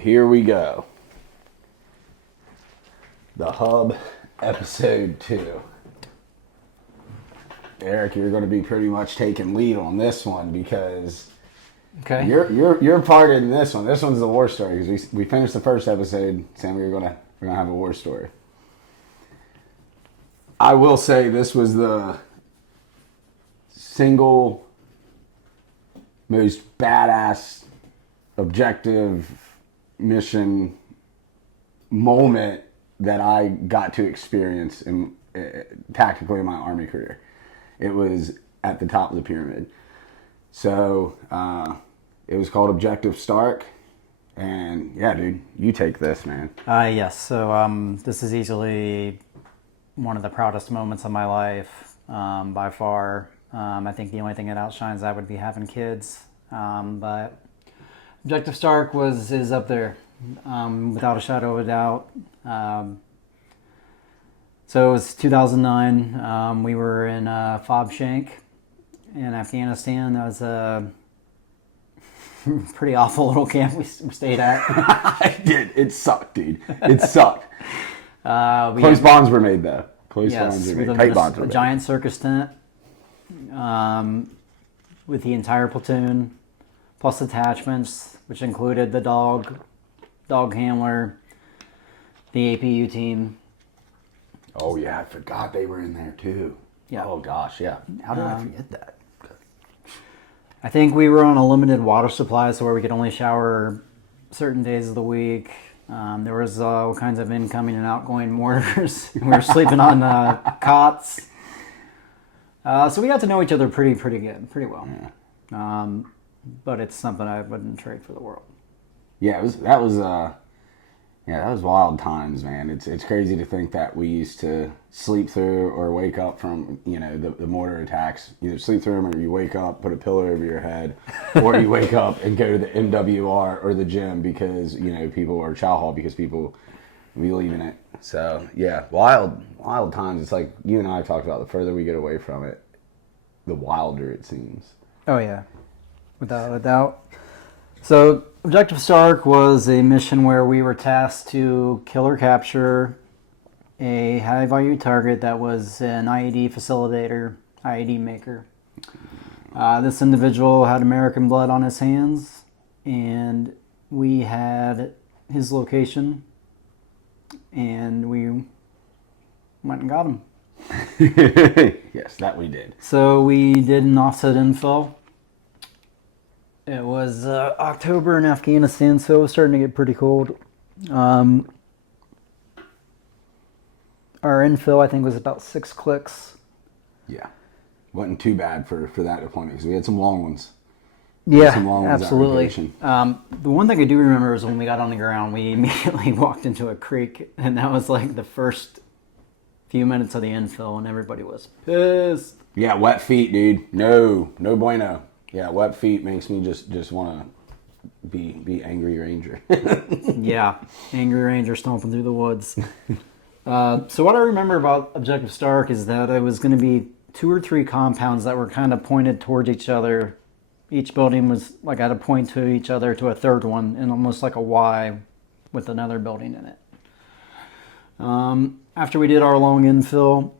here we go. The Hub, episode 2. Eric, you're going to be pretty much taking lead on this one because you're part in this one. This one's the war story because we finished the first episode saying we're gonna have a war story. I will say this was the single most badass objective mission moment that I got to experience in tactically in my Army career. It was at the top of the pyramid. So it was called Objective Stark. And yeah, dude, you take this, man. Yes. So this is easily one of the proudest moments of my life by far. I think the only thing that outshines that would be having kids. But Objective Stark is up there without a shadow of a doubt. So it was 2009. We were in Fob Shank in Afghanistan. That was a pretty awful little camp we stayed at. I did. It sucked, dude. It sucked. Close bonds were made, though. Close bonds were made. Tight bonds were made. A giant circus tent with the entire platoon, plus attachments, which included the dog handler, the APU team. Oh, yeah, I forgot they were in there, too. Yeah. Oh, gosh, yeah. How did I forget that? I think we were on a limited water supply, so where we could only shower certain days of the week. There was all kinds of incoming and outgoing mortars. We were sleeping on cots. So we got to know each other pretty good, pretty well. Yeah. But it's something I wouldn't trade for the world. Yeah, that was wild times, man. It's crazy to think that we used to sleep through or wake up from, the mortar attacks. Either sleep through them or you wake up, put a pillow over your head, or you wake up and go to the MWR or the gym because, people, or chow hall because people be leaving it. So, yeah, wild times. It's like you and I have talked about, the further we get away from it, the wilder it seems. Oh, yeah. Without a doubt. So, Objective Stark was a mission where we were tasked to kill or capture a high-value target that was an IED facilitator, IED maker. This individual had American blood on his hands, and we had his location, and we went and got him. Yes, that we did. So we did an offset infill. It was October in Afghanistan, so it was starting to get pretty cold. Our infill, I think, was about 6 clicks. Yeah. Wasn't too bad for that deployment because we had some long ones. Yeah, absolutely. The one thing I do remember is when we got on the ground, we immediately walked into a creek, and that was like the first few minutes of the infill, and everybody was pissed. Yeah, wet feet, dude. No bueno. Yeah, wet feet makes me just want to be angry ranger. Yeah, angry ranger stomping through the woods. So what I remember about Objective Stark is that it was going to be 2 or 3 compounds that were kind of pointed towards each other. Each building was like at a point to each other to a third one, and almost like a Y with another building in it. After we did our long infill,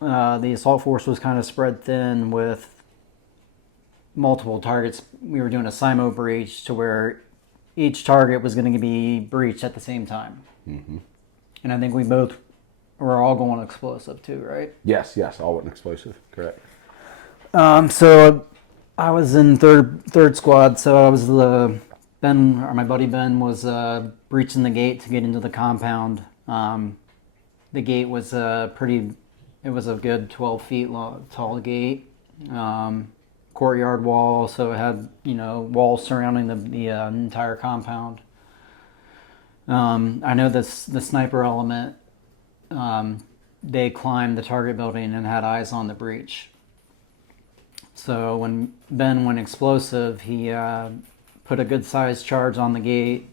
the assault force was kind of spread thin with multiple targets. We were doing a SIMO breach to where each target was going to be breached at the same time. Mm-hmm. And I think we both were all going explosive too, right? Yes, all went explosive, correct. So I was in third squad, so I was my buddy Ben was breaching the gate to get into the compound. The gate was it was a good 12 feet tall gate. Courtyard wall, so it had walls surrounding the entire compound. I know the sniper element. They climbed the target building and had eyes on the breach. So when Ben went explosive, he put a good sized charge on the gate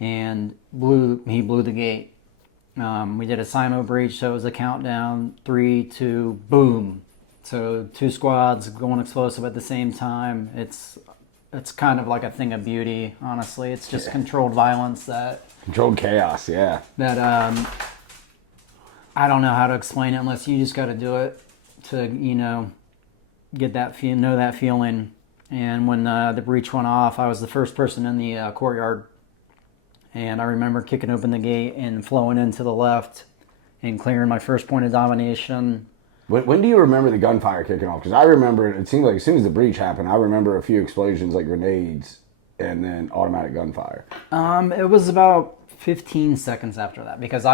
and blew the gate. We did a SIMO breach, so it was a countdown, 3, 2, boom. So 2 squads going explosive at the same time. It's it's kind of like a thing of beauty, honestly. It's just controlled violence Controlled chaos, yeah. that I don't know how to explain it unless you just got to do it to, get that know that feeling. And when the breach went off, I was the first person in the courtyard. And I remember kicking open the gate and flowing into the left and clearing my first point of domination. When do you remember the gunfire kicking off? Because I remember, it seemed like as soon as the breach happened, I remember a few explosions like grenades and then automatic gunfire. It was about 15 seconds after that because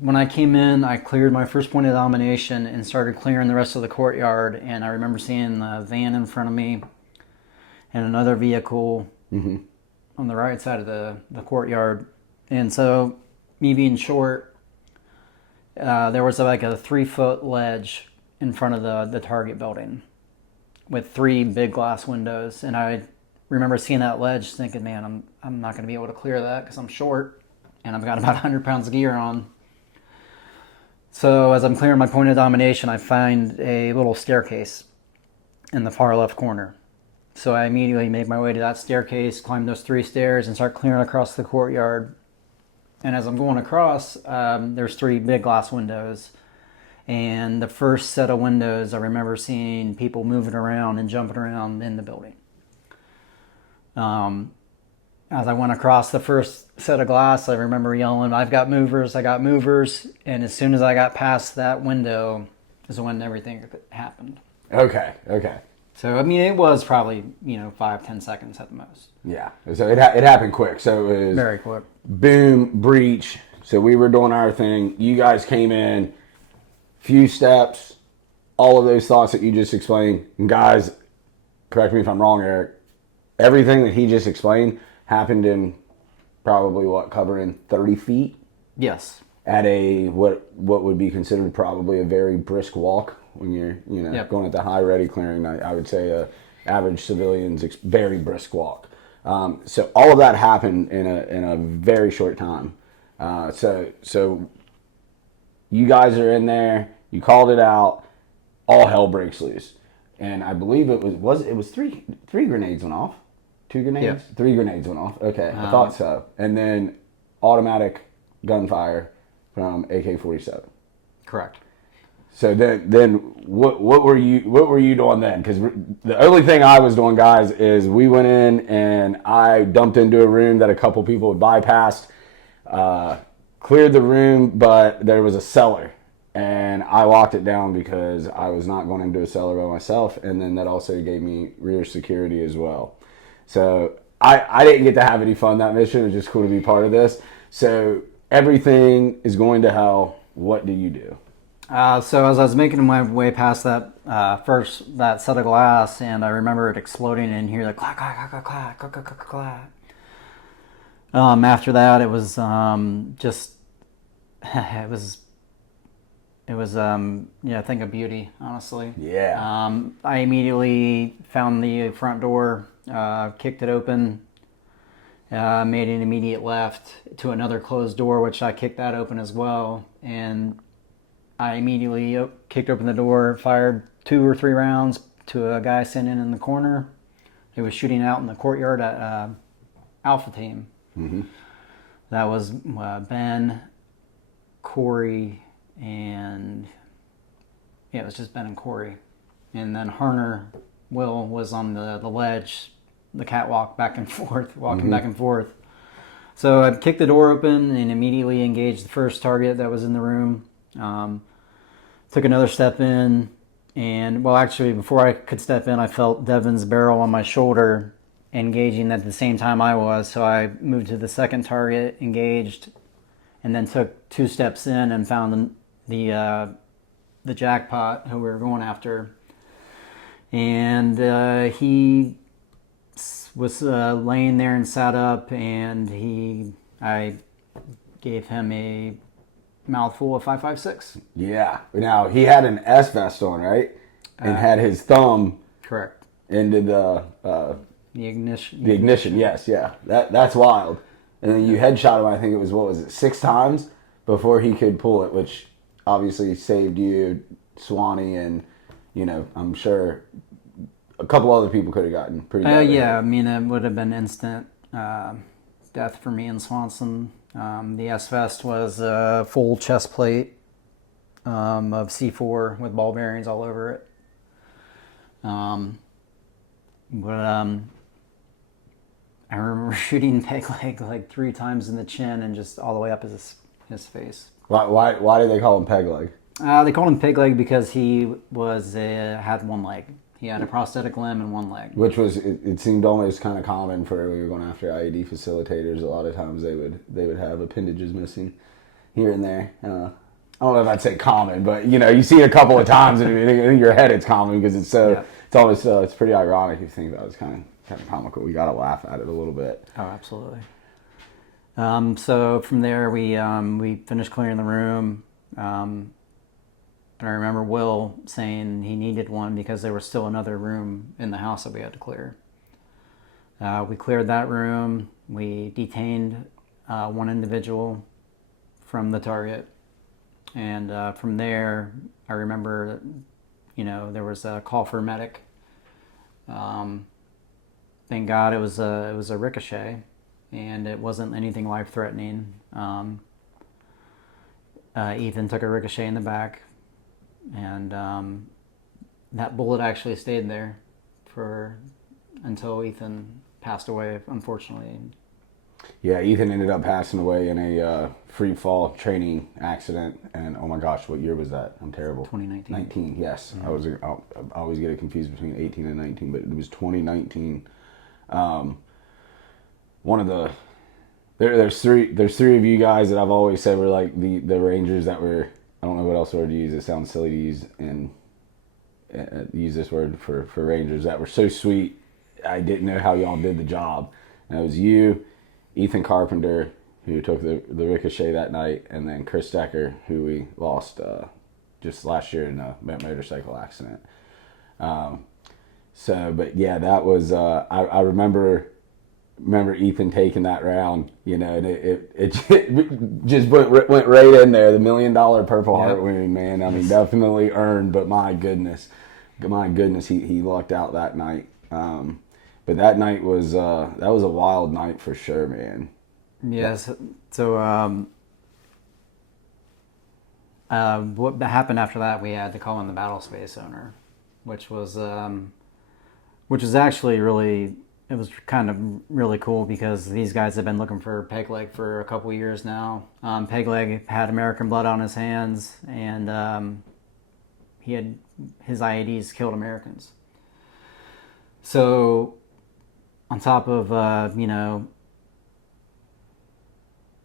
when I came in, I cleared my first point of domination and started clearing the rest of the courtyard. And I remember seeing the van in front of me and another vehicle on the right side of the courtyard. And so, me being short, there was like a 3-foot ledge in front of the target building with 3 big glass windows. And I remember seeing that ledge thinking, man, I'm not going to be able to clear that because I'm short and I've got about 100 pounds of gear on. So as I'm clearing my point of domination, I find a little staircase in the far left corner. So I immediately make my way to that staircase, climb those 3 stairs, and start clearing across the courtyard. And as I'm going across, there's 3 big glass windows. And the first set of windows, I remember seeing people moving around and jumping around in the building. As I went across the first set of glass, I remember yelling, "I've got movers, I got movers." And as soon as I got past that window is when everything happened. Okay. So, I mean, it was probably, 5-10 seconds at the most. Yeah. So it happened quick. So it was very quick. Boom, breach. So we were doing our thing. You guys came in, few steps, all of those thoughts that you just explained. And guys, correct me if I'm wrong, Eric. Everything that he just explained happened in probably covering 30 feet? Yes. At a what would be considered probably a very brisk walk when you're going at the high ready clearing. I would say a average civilian's very brisk walk. So all of that happened in a very short time. So you guys are in there. You called it out. All hell breaks loose, and I believe it was three grenades went off. 2 grenades? Yeah. 3 grenades went off. Okay, I thought so. And then automatic gunfire from AK-47. Correct. So then what were you doing then? Because the only thing I was doing, guys, is we went in and I dumped into a room that a couple people had bypassed, cleared the room, but there was a cellar. And I locked it down because I was not going into a cellar by myself. And then that also gave me rear security as well. So I didn't get to have any fun that mission. It was just cool to be part of this. So everything is going to hell. What do you do? So as I was making my way past that that set of glass, and I remember it exploding in here, like clack, clack, clack, clack, clack, clack, clack, clack. After that, it was just it was a thing of beauty, honestly. Yeah. I immediately found the front door, kicked it open, made an immediate left to another closed door, which I kicked that open as well, and I immediately kicked open the door, fired 2 or 3 rounds to a guy sitting in the corner. He was shooting out in the courtyard at Alpha Team. Mm-hmm. That was Ben, Corey, and it was just Ben and Corey. And then Harner Will was on the ledge, the catwalk back and forth, walking back and forth. So I kicked the door open and immediately engaged the first target that was in the room. Took another step in, and actually before I could step in, I felt Devin's barrel on my shoulder engaging at the same time I was. So I moved to the second target, engaged, and then took 2 steps in and found the jackpot who we were going after. And he was laying there and sat up, and I gave him a mouthful of 5.56. Yeah. Now he had an S vest on, right? And had his thumb Correct. into the ignition. The ignition. Yes, yeah. That's wild. And then you headshot him. I think it was 6 times before he could pull it, which obviously saved you, Swanee, and I'm sure couple other people could have gotten pretty bad. Yeah, I mean, it would have been instant death for me and Swanson. The S-Vest was a full chest plate of C4 with ball bearings all over it. But I remember shooting peg leg like 3 times in the chin and just all the way up his face. Why do they call him peg leg? They called him peg leg because he had one leg. He had a prosthetic limb and one leg. Which was, it seemed almost kind of common for when we were going after IED facilitators. A lot of times they would have appendages missing here and there. I don't know if I'd say common, but you see it a couple of times and in your head it's common because it's so, it's always, it's pretty ironic if you think about it. It's kind of comical. We got to laugh at it a little bit. Oh, absolutely. So from there we finished clearing the room. And I remember Will saying he needed one because there was still another room in the house that we had to clear. We cleared that room. We detained one individual from the target. And from there, I remember, there was a call for a medic. Thank God it was a ricochet, and it wasn't anything life-threatening. Ethan took a ricochet in the back. And that bullet actually stayed there until Ethan passed away, unfortunately. Yeah, Ethan ended up passing away in a free fall training accident. And oh my gosh, what year was that? I'm terrible. 2019. 19, yes. Mm-hmm. I always get it confused between 18 and 19, but it was 2019. One of the there's three of you guys that I've always said were like the Rangers that were. I don't know what else word to use. It sounds silly to use and use this word for Rangers that were so sweet. I didn't know how y'all did the job. And it was you, Ethan Carpenter, who took the ricochet that night, and then Chris Decker, who we lost just last year in a motorcycle accident. But yeah, that was I remember Ethan taking that round, and it just went right in there. The $1 million Purple Heart wound, man. I mean, definitely earned, but my goodness, he lucked out that night. But that night was a wild night for sure, man. Yes. So what happened after that? We had to call in the battle space owner, which was actually really. It was kind of really cool because these guys have been looking for Peg Leg for a couple years now. Peg Leg had American blood on his hands, and his IEDs killed Americans. So, on top of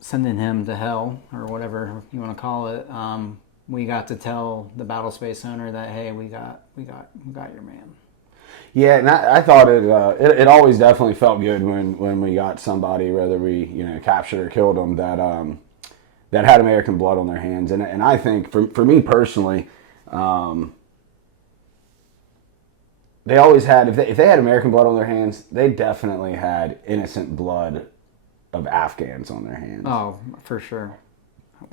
sending him to hell or whatever you want to call it, we got to tell the battle space owner that, hey, we got your man. Yeah, and I thought it always definitely felt good when we got somebody, whether we captured or killed them, that had American blood on their hands. And I think for me personally, they always had, if they had American blood on their hands, they definitely had innocent blood of Afghans on their hands. Oh, for sure.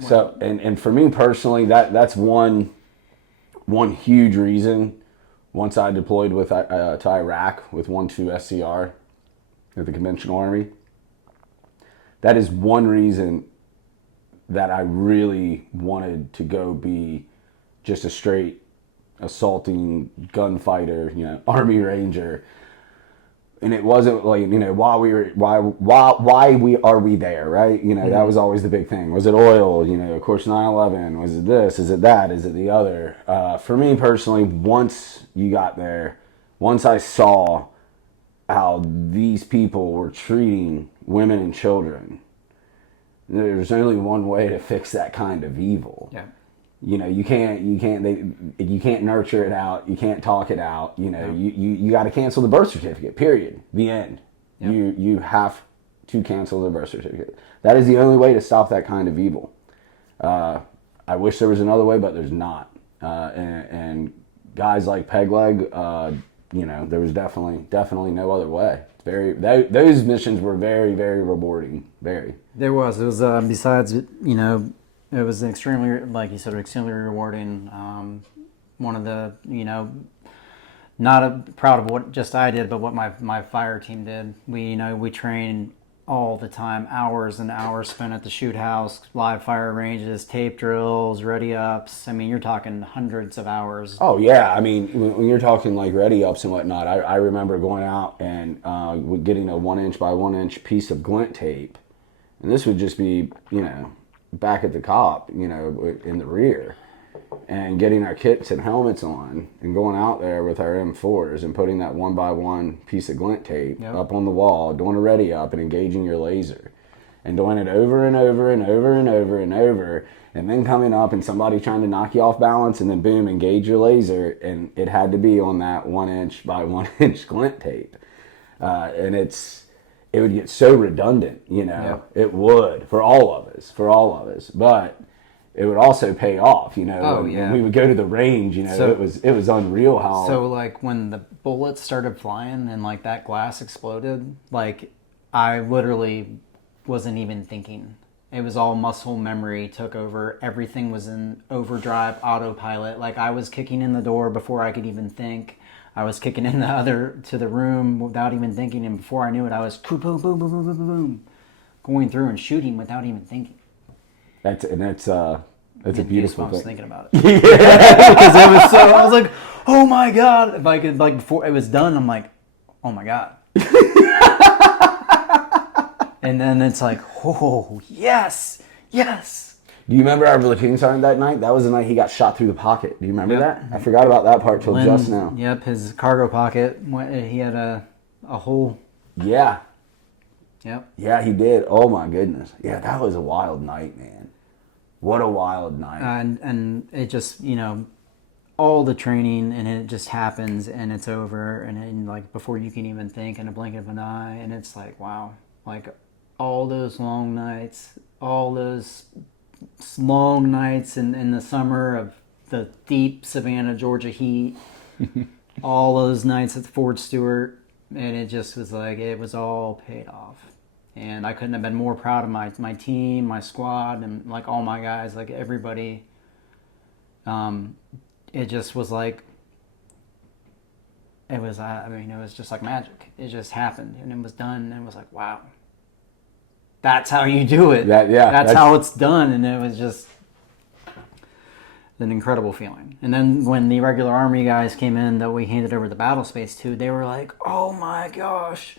So and for me personally, that's one huge reason. Once I deployed to Iraq with 1-2 SCR with the conventional army, that is one reason that I really wanted to go be just a straight assaulting gunfighter, Army Ranger. And it wasn't like, why are we there, right? That was always the big thing. Was it oil? Of course, 9/11. Was it this? Is it that? Is it the other? For me personally, once you got there, once I saw how these people were treating women and children, there's only one way to fix that kind of evil. Yeah. You can't nurture it out. You can't talk it out. You got to cancel the birth certificate. Period. The end. Yep. You have to cancel the birth certificate. That is the only way to stop that kind of evil. I wish there was another way, but there's not. And guys like Peg Leg, there was definitely no other way. Those missions were very, very rewarding. Very. There was. It was besides it was extremely, like you said, extremely rewarding. One of the not proud of what just I did, but what my fire team did. We train all the time, hours and hours spent at the shoot house, live fire ranges, tape drills, ready ups. I mean, you're talking hundreds of hours. Oh yeah, I mean, when you're talking like ready ups and whatnot, I remember going out and getting a 1 inch by 1 inch piece of glint tape, and this would just be back at the cop, in the rear, and getting our kits and helmets on and going out there with our M4s and putting that 1 by 1 piece of glint tape up on the wall, doing a ready up and engaging your laser and doing it over and over and over and over and over, and then coming up and somebody trying to knock you off balance and then boom, engage your laser, and it had to be on that 1 inch by 1 inch glint tape. And it would get so redundant, it would for all of us, but it would also pay off, when we would go to the range, it was unreal how. So like when the bullets started flying and like that glass exploded, like I literally wasn't even thinking. It was all muscle memory took over. Everything was in overdrive, autopilot. Like I was kicking in the door before I could even think. I was kicking in to the room without even thinking, and before I knew it, I was boom, boom, boom, boom, boom, boom, boom, going through and shooting without even thinking. That's a beautiful thing. Thinking about it. Yeah. Because it was I was like, oh my God. If I could, like, before it was done, I'm like, oh my God. And then it's like, oh, yes. Do you remember our platoon sergeant that night? That was the night he got shot through the pocket. Do you remember that? I forgot about that part till just now. Yep, his cargo pocket, he had a hole. Yeah. Yep. Yeah, he did. Oh my goodness. Yeah, that was a wild night, man. What a wild night. And it just, all the training, and it just happens and it's over, and like before you can even think, in a blink of an eye, and it's like, wow. Like all those long nights, all those long nights in the summer of the deep Savannah, Georgia heat, all those nights at Fort Stewart, and it just was like, it was all paid off. And I couldn't have been more proud of my team, my squad, and like all my guys, like everybody. It just was like, it was just like magic. It just happened, and it was done, and it was like, wow. That's how you do it. That's how it's done, and it was just an incredible feeling. And then when the regular Army guys came in that we handed over the battle space to, they were like, oh my gosh,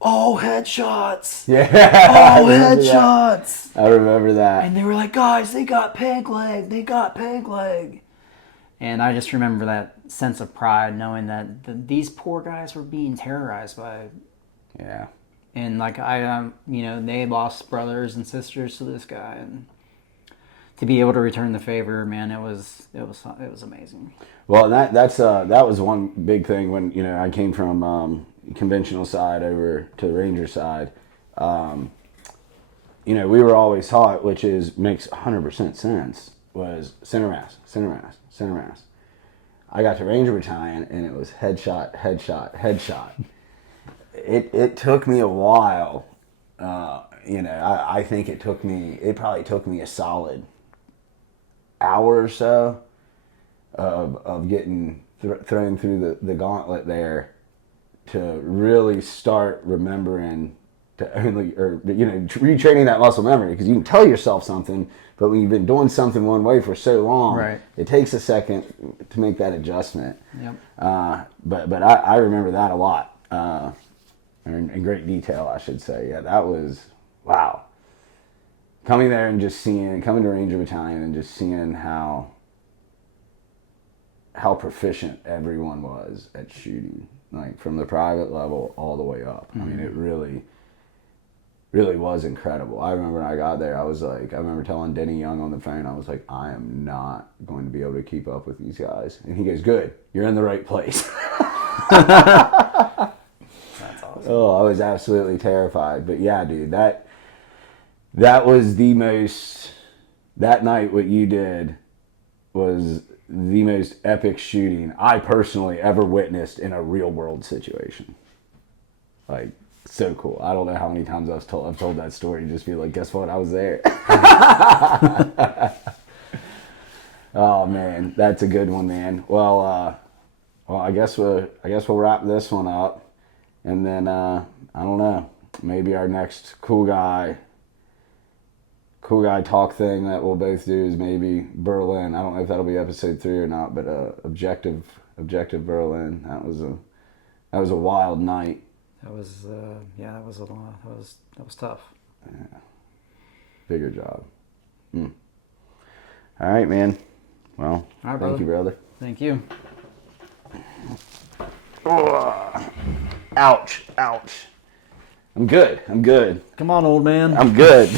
all headshots. Yeah. All headshots. I remember that. And they were like, guys, they got peg leg. And I just remember that sense of pride, knowing that these poor guys were being terrorized by. Yeah. And like they lost brothers and sisters to this guy, and to be able to return the favor, man, it was amazing. Well, that was one big thing when I came from conventional side over to the Ranger side. We were always taught, which makes 100% sense, was center mass. I got to Ranger Battalion and it was headshot. It took me a while. I think it probably took me a solid hour or so of getting thrown through the gauntlet there to really start remembering retraining that muscle memory, because you can tell yourself something, but when you've been doing something one way for so long, right, it takes a second to make that adjustment. Yep. But I remember that a lot. In great detail, I should say. Yeah, that was, wow. Coming there and just coming to Ranger Battalion and just seeing how proficient everyone was at shooting, like from the private level all the way up. Mm-hmm. I mean, it really, really was incredible. I remember when I got there, I remember telling Denny Young on the phone, I was like, I am not going to be able to keep up with these guys. And he goes, good, you're in the right place. Oh, I was absolutely terrified. But yeah, dude, that was that night what you did was the most epic shooting I personally ever witnessed in a real world situation. Like, so cool. I don't know how many times I've told that story and just be like, guess what? I was there. Oh man, that's a good one, man. Well, Well, I guess we'll wrap this one up, and then I don't know, maybe our next cool guy talk thing that we'll both do is maybe Berlin. I don't know if that'll be episode 3 or not, but objective Berlin. That was a wild night. That was that was a lot. That was tough. Yeah. Bigger job. All right, man. Well, all right, thank you, brother. Thank you. Oh, ouch. I'm good. Come on, old man. I'm good.